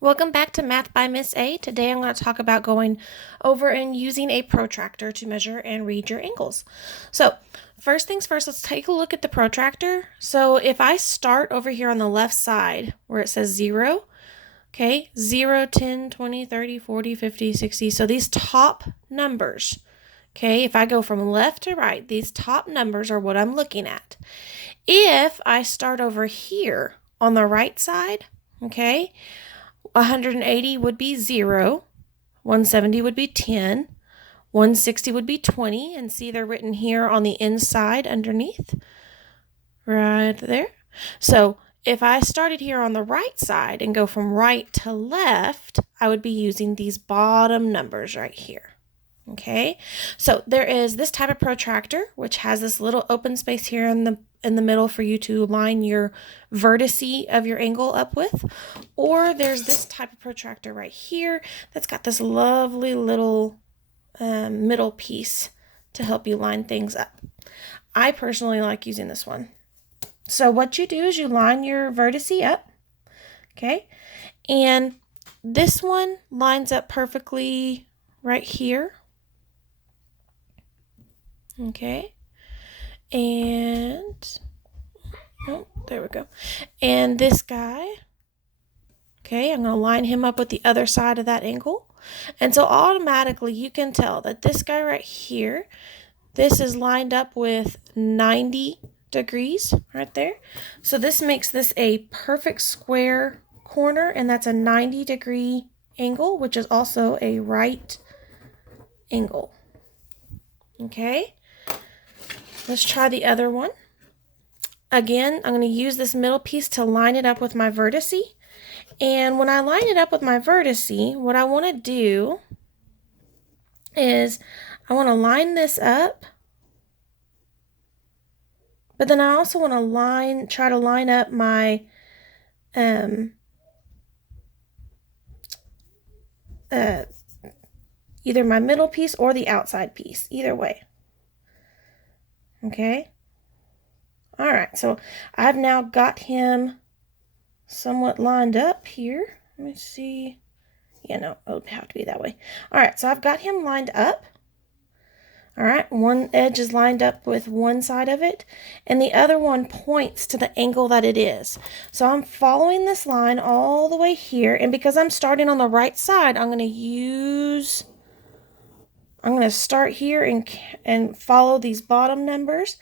Welcome back to Math by Miss A. Today I'm going to talk about going over and using a protractor to measure and read your angles. So first things first, let's take a look at the protractor. So if I start over here on the left side where it says 0, okay, 0, 10, 20, 30, 40, 50, 60. So these top numbers, okay, if I go from left to right, these top numbers are what I'm looking at. If I start over here on the right side, okay, 180 would be 0, 170 would be 10, 160 would be 20, and see they're written here on the inside underneath, right there. So if I started here on the right side and go from right to left, I would be using these bottom numbers right here. Okay, so there is this type of protractor which has this little open space here in the middle for you to line your vertice of your angle up with, or there's this type of protractor right here that's got this lovely little middle piece to help you line things up. I personally like using this one. So what you do is you line your vertice up, okay, and this one lines up perfectly right here. Okay, and oh, there we go. And this guy, okay, I'm going to line him up with the other side of that angle. And so automatically you can tell that this guy right here, this is lined up with 90 degrees right there. So this makes this a perfect square corner, and that's a 90-degree angle, which is also a right angle. Okay. Let's try the other one. Again, I'm going to use this middle piece to line it up with my vertice. And when I line it up with my vertice, what I want to do is I want to line this up, but then I also want to try to line up my either my middle piece or the outside piece, either way. Okay. All right, so I've now got him somewhat lined up here. Let me see. Yeah, no, it would have to be that way. All right, so I've got him lined up. All right, one edge is lined up with one side of it, and the other one points to the angle that it is. So I'm following this line all the way here, and because I'm starting on the right side, I'm going to start here and follow these bottom numbers.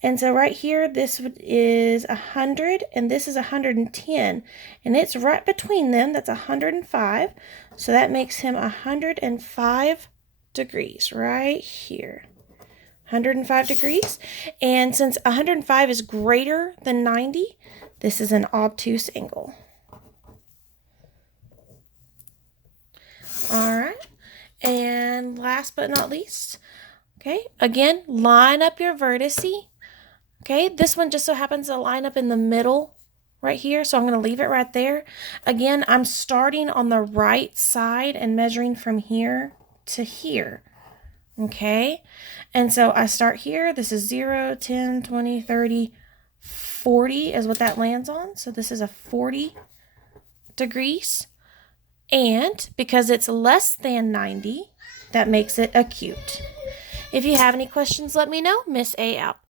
And so right here, this is 100, and this is 110. And it's right between them. That's 105. So that makes him 105 degrees right here. 105 degrees. And since 105 is greater than 90, this is an obtuse angle. All right. And last but not least, okay, again, line up your vertice. Okay, this one just so happens to line up in the middle right here, so I'm going to leave it right there. Again, I'm starting on the right side and measuring from here to here. Okay, and so I start here. This is 0, 10, 20, 30, 40 is what that lands on. So this is a 40 degrees. And because it's less than 90, that makes it acute. If you have any questions, let me know. Miss A out.